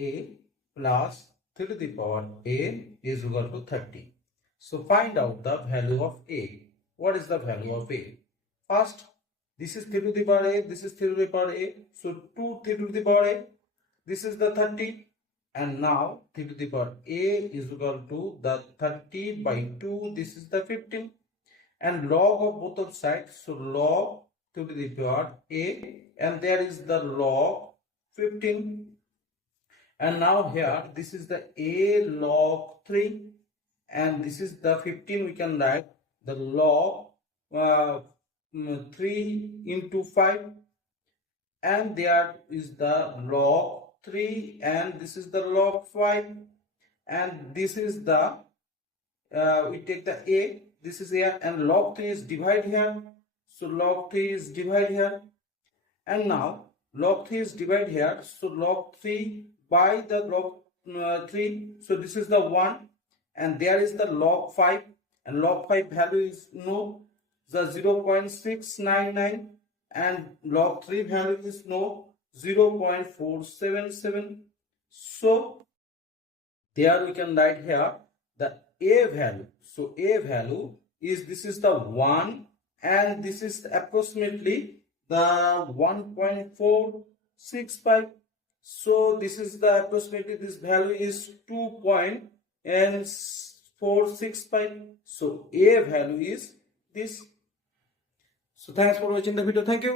a plus 3 to the power a is equal to 30. So find out the value of a. What is the value of a? First, this is 3 to the power a, this is 3 to the power a. So 2 3 to the power a, this is the 30. And now 3 to the power a is equal to the 30 by 2, this is the 15. And log of both of sides, so log 2 to the power a, and there is the log 15. And now here this is the a log 3, and this is the 15. We can write the log 3 into 5, and there is the log 3, and this is the log 5, and this is the we take the a, this is here, and log 3 is divide here, so log 3 is divide here. And now log 3 is divide here, so log 3 by the log 3, so this is the 1, and there is the log 5, and log 5 value is no, the 0.699, and log 3 value is no, 0.477. So there we can write here the a value. So a value is, this is the 1, and this is approximately the 1.465. So this is the approximately, this value is 2.465. So a value is this. So thanks for watching the video. Thank you.